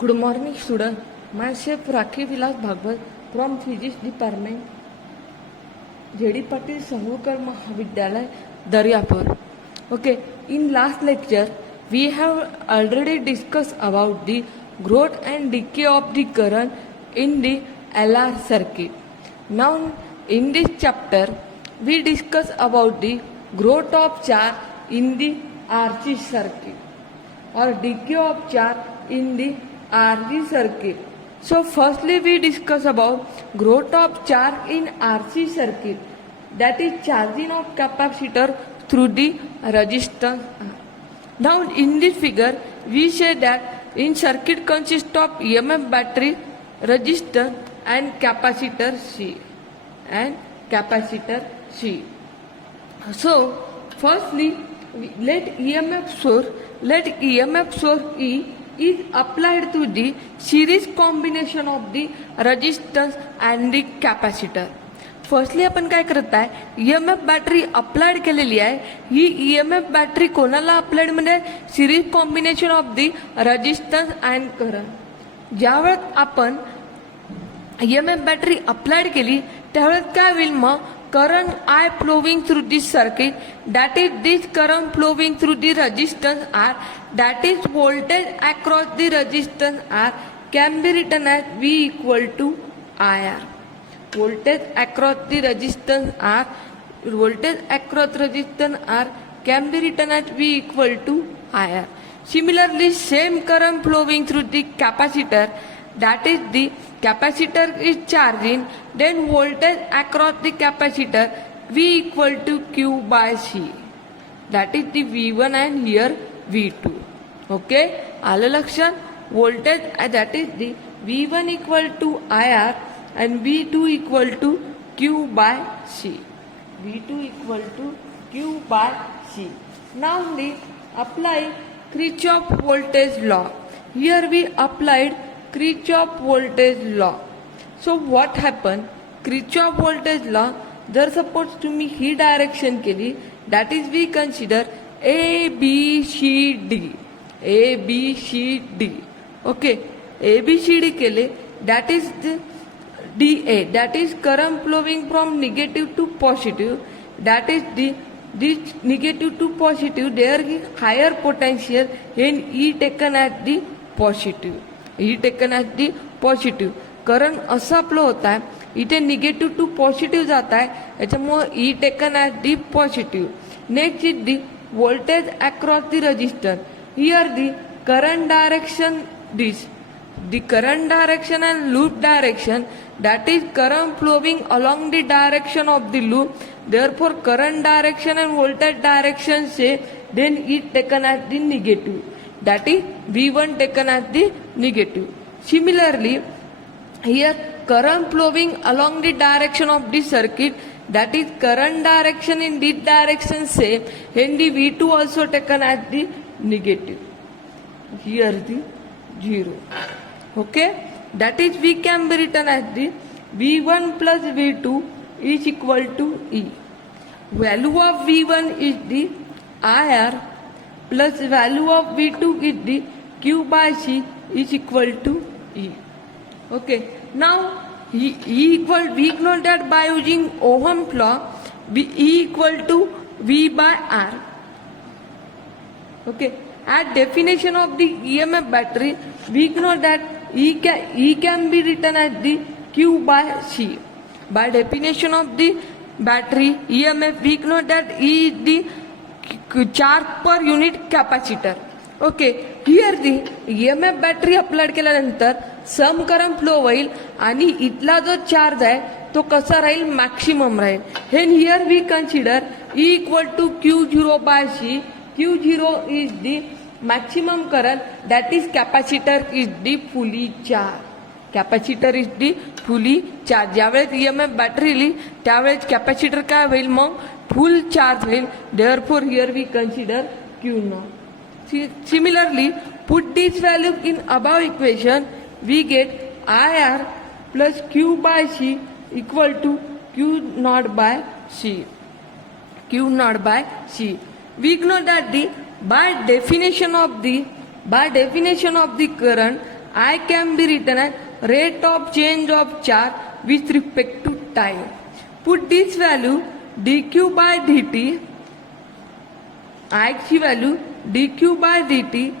Good morning, student. Myself Rakhi Vilas Bhagwat from Physics Department, JD Patil Sangukar Mahavidyalay, Daryapur. Okay, in last lecture, we have already discussed about the growth and decay of the current in the LR circuit. Now, in this chapter, we discuss about the growth of charge in the RC circuit or decay of charge in the RC circuit. So firstly we discuss about growth of charge in RC circuit, that is charging of capacitor through the resistance. Now in this figure we say that in circuit consists of EMF battery, resistor and capacitor C. So firstly let EMF source E is applied to the series combination of the resistance and the capacitor. Firstly आपण काय करत आहे, EMF battery applied केलेली आहे. ही EMF battery कोणाला applied म्हणजे series combination of the resistance and current. ज्यावेळेस आपण ईएमएफ बॅटरी अप्लाइड केली त्यावेळेस काय होईल, मग current I flowing through this circuit, that is this current flowing through the resistance R, that is voltage across the resistance R, can be written as V equal to IR. Voltage across the resistance R can be written as V equal to IR. Similarly, same current flowing through the capacitor, that is the capacitor is charging, then voltage across the capacitor V equal to Q by C, that is the V1 and here V2. Okay, आलं लक्षात. voltage that is the V1 equal to IR and V2 equal to Q by C. Now we apply Kirchhoff voltage law. Here we applied Kirchhoff voltage law. So what happened? Kirchhoff voltage law, जर suppose तुम्ही ही direction केली, that is we consider A B C D. Okay, A B C D केले, that is the DA, that is current flowing from negative to positive, that is this negative to positive, there is higher potential and E taken as the positive. Current असा flow होता है, इथे negative to positive जात आहे, याच्यामुळे E taken at the positive. Next is the voltage across the resistor. Here the current direction the current direction and loop direction, that is current flowing along the direction of the loop, therefore current direction and voltage direction same, then it taken as the negative, that is V1 taken as the negative. Similarly, here current flowing along the direction of the circuit, that is current direction in this direction same, and the V2 also taken as the negative. Here the 0. Okay, that is V can be written as the V1 plus V2 is equal to E. Value of V1 is the IR plus value of V2 is the Q by C is equal to E. Okay, now we know that by using Ohm's law, E equal to V by R. Okay, at definition of the EMF battery, we know that E can be written as the Q by C. By definition of the battery EMF, we know that E is the charge per unit capacitor. Okay, here the EMF battery applied केल्यानंतर some current flow होईल आणि इथला जो charge आहे तो कसा राहील, maximum राहील. Hence here we consider E equal to Q0 by C. Q0 is the maximum current, that is capacitor is the fully charged. ज्यावेळेस EMF बॅटरी लिही त्यावेळेस कॅपॅसिटर काय होईल, मग फुल चार्ज होईल. Therefore here we consider Q0. Similarly, put this value in above equation, we get IR plus Q by C equal to Q0 by C. We know that by definition of the current, I can be written as rate of change of charge with respect to time. Put this value dq by dt, I ची value dq by dt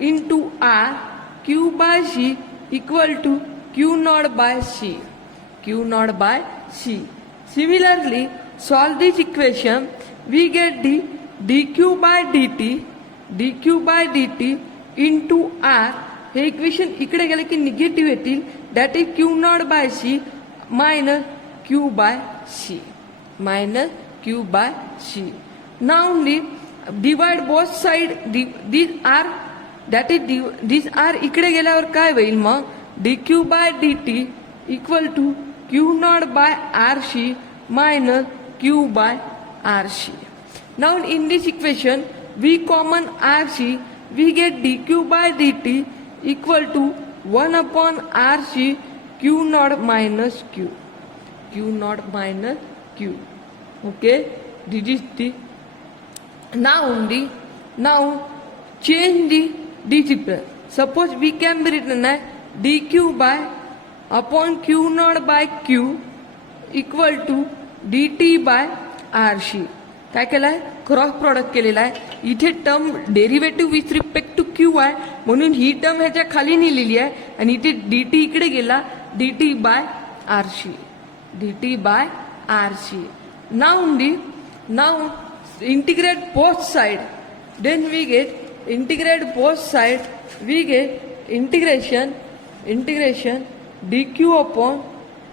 into R q by c equal to q naught by c. Q naught by c. Similarly, solve this equation. We get the dq by dt into R. हे equation इकडे गेले की negative येतील. That is Q naught by C minus Q by C. Minus Q by C. Now only divide both side. This R that is this R इकडे गेल्यावर काय होईल मग dq by dt equal to Q naught by R C minus Q by R C. Now in this equation we common RC, we get dq by dt equal to 1 upon RC q naught minus q. Q naught minus q. Okay, this is the now change the discipline. Suppose we can be written as dq by upon q naught by q equal to dt by RC. काय केलंय cross product केलेला आहे. इथे term derivative with respect to q आहे म्हणून ही term ह्याच्या खाली नेलेली आहे आणि इथे dt इकडे गेला dt by RC. dt by RC. Now integrate both side. Then we get integrate both side. We get integration dq upon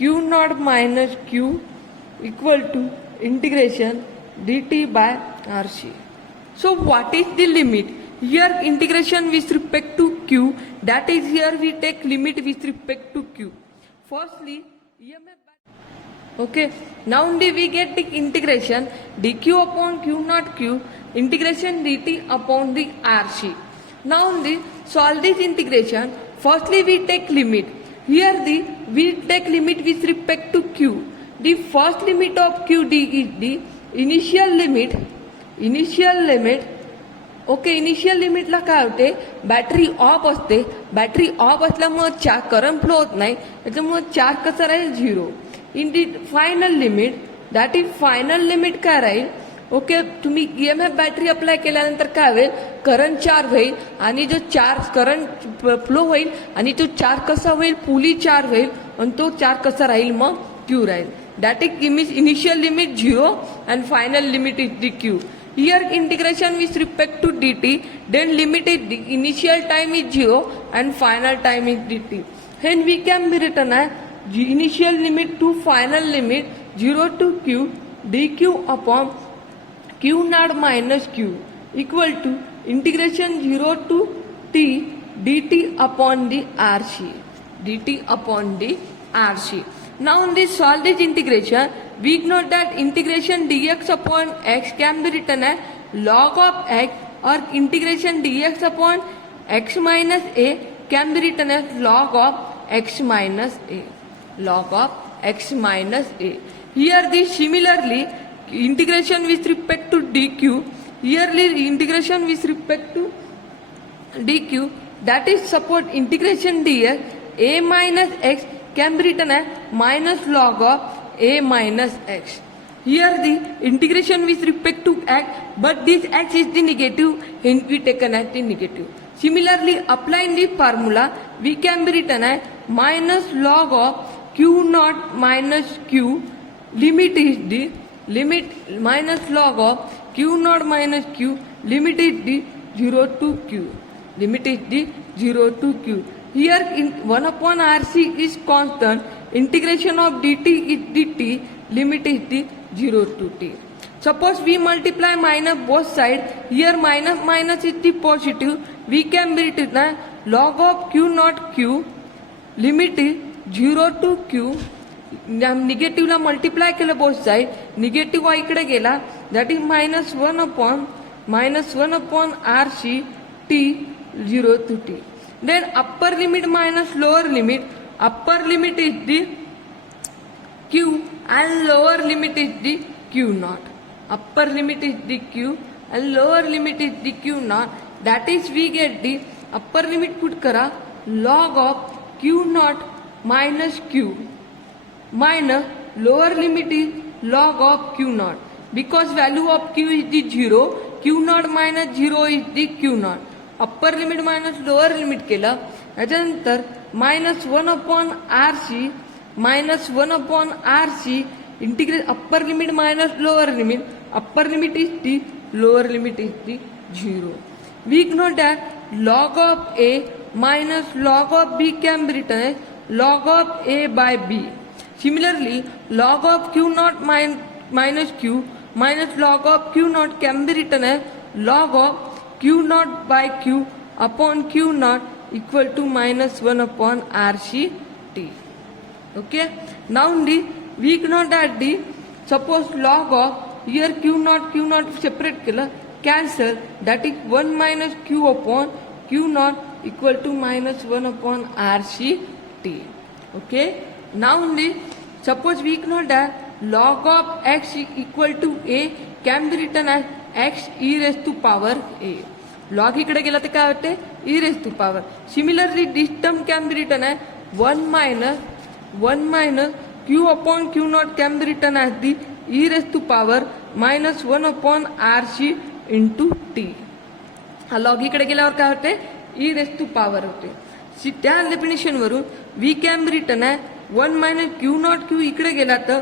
q naught minus q equal to integration dt by RC. So what is the limit? Here integration with respect to q, that is here we take limit with respect to q. Firstly, okay, now only we get the integration dq upon q naught q integration dt upon the RC. Now only solve this integration. Firstly we take limit. Here we take limit with respect to q. The first limit of q d is the initial limit. Okay, initial लिमिटला काय होते battery off असते. Battery off असल्यामुळे current flow होत नाही त्याच्यामुळे charge कसा राहील 0. In the final limit that is final limit काय राहील. ओके, तुम्ही EMF बॅटरी अप्लाय केल्यानंतर काय होईल करंट चार्ज होईल आणि जो चार्ज करंट फ्लो होईल आणि तो चार्ज कसा होईल पुली चार्ज होईल आणि तो चार्ज कसा राहील मग क्यू राहील. That is initial limit 0 and final limit is the q. Here integration with respect to dt, then limit is the initial time is 0 and final time is dt. Hence we can be written as initial limit to final limit 0 to q dq upon q naught minus q equal to integration 0 to t dt upon the RC. dt upon the RC. Now in this solve this integration, we know that integration dx upon x can be written as log of x or integration dx upon x minus a can be written as log of x minus a. Log of x minus a. Here the similarly integration with respect to dq. Here integration with respect to dq that is support integration dx a minus x can be written as minus log of a minus x. Here the integration with respect to x, but this x is the negative, hence we taken as the negative. Similarly, applying the formula, we can be written as minus log of q naught minus q. Limit is the limit minus log of q naught minus q. Limit is the 0 to q. Limit is the 0 to q. Here 1 upon RC is constant. Integration of dt is dt. Limit is the 0 to t. Suppose we multiply minus both sides. Here minus is the positive. We can be written as log of q naught q. Limit is 0 to q. Negative ला multiply केलं both side. Negative इकडे गेला. That is minus 1 upon RC t 0 to t. Then upper limit minus lower limit. Upper limit is the q and lower limit is the q naught. Upper limit is the q and lower limit is the q naught. That is we get the upper limit put करा log of q naught minus q minus lower limit is log of q naught. Because value of q is the 0, q naught minus 0 is the q naught. Upper limit minus lower limit केलं याच्यानंतर -1/RC -1/RC integrate upper limit minus lower limit. Upper limit is T, lower limit is T 0. We know that log of a minus log of b can be written as log of a by b. Similarly, log of q naught minus q minus log of q naught can be written as log of q naught by q upon q naught equal to -1/RC t. Okay. Now we know that suppose log of here q naught separate केलं cancel, that is 1 minus q upon q naught equal to -1/RC t. Okay. Now suppose we know that log of x equal to a can be written as x e raised to power a. log इकडे गेला तर काय होते e raised to power. Similarly this term can be written as 1 minus q upon q naught can be written as the e raised to power -1/RC into t. हा log इकडे गेल्यावर काय होते e raised to power होते. त्या definition वरून we can be return आहे 1 minus q naught q इकडे गेला तर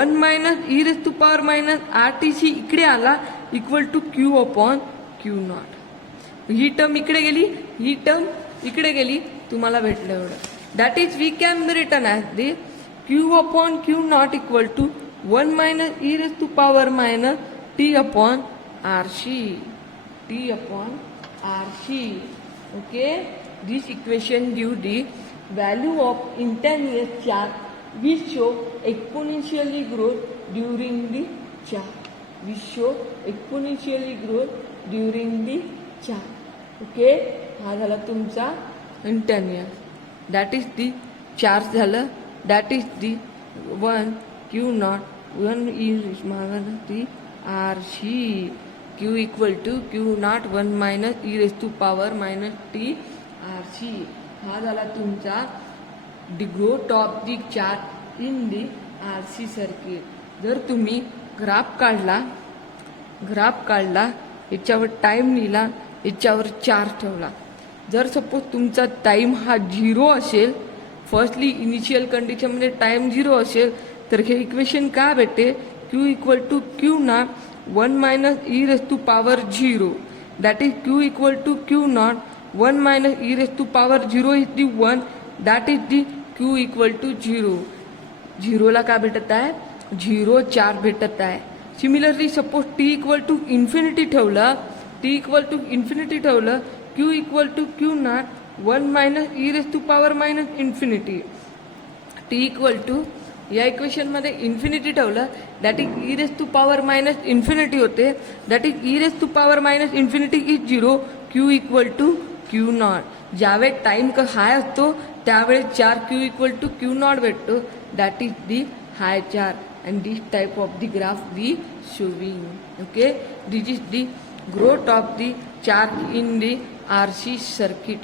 1 minus e raised to power -RTC इकडे आला equal to q upon q naught. ही टर्म इकडे गेली, ही टर्म इकडे गेली, तुम्हाला भेटलं एवढं. That is we can be written as the q upon q naught equal to 1 minus e raised to power -t upon RC. t upon RC. Okay. This equation gives the value of instantaneous charge which show exponentially growth during the charge. Which show exponentially growth during the charge. Okay. हा झाला तुमचा instantaneous. That is the charge झालं. That is the 1 q naught 1 is मागं ती RC. q equal to q naught 1 minus e raised to power -t RC. हा झाला तुमचा the growth of the charge in the RC circuit. जर तुम्ही graph काढला याच्यावर टाइम लिहिला, याच्यावर चार्ज ठेवला. जर सपोज तुमचा टाइम हा 0 असेल, फर्स्टली इनिशियल कंडिशनमध्ये टाइम 0 असेल तर हे इक्वेशन काय भेटते q equal to q naught 1 minus e raised to power 0. That is q equal to q naught 1 minus e raised to power 0 is the 1. That is the q equal to 0. 0 ला काय भेटत आहे 0 charge भेटत आहे. Similarly suppose t equal to infinity ठेवलं, q equal to q naught 1 minus e raised to power -infinity. t equal to या equation मध्ये infinity ठेवलं, that is e raised to power -infinity होते. That is e raised to power -infinity is 0. q equal to q naught. ज्यावेळेस time high असतो त्यावेळेस charge q equal to q naught भेटतो. That is the high charge and this type of the graph we showing. Okay. This is the growth of the charge in the RC circuit.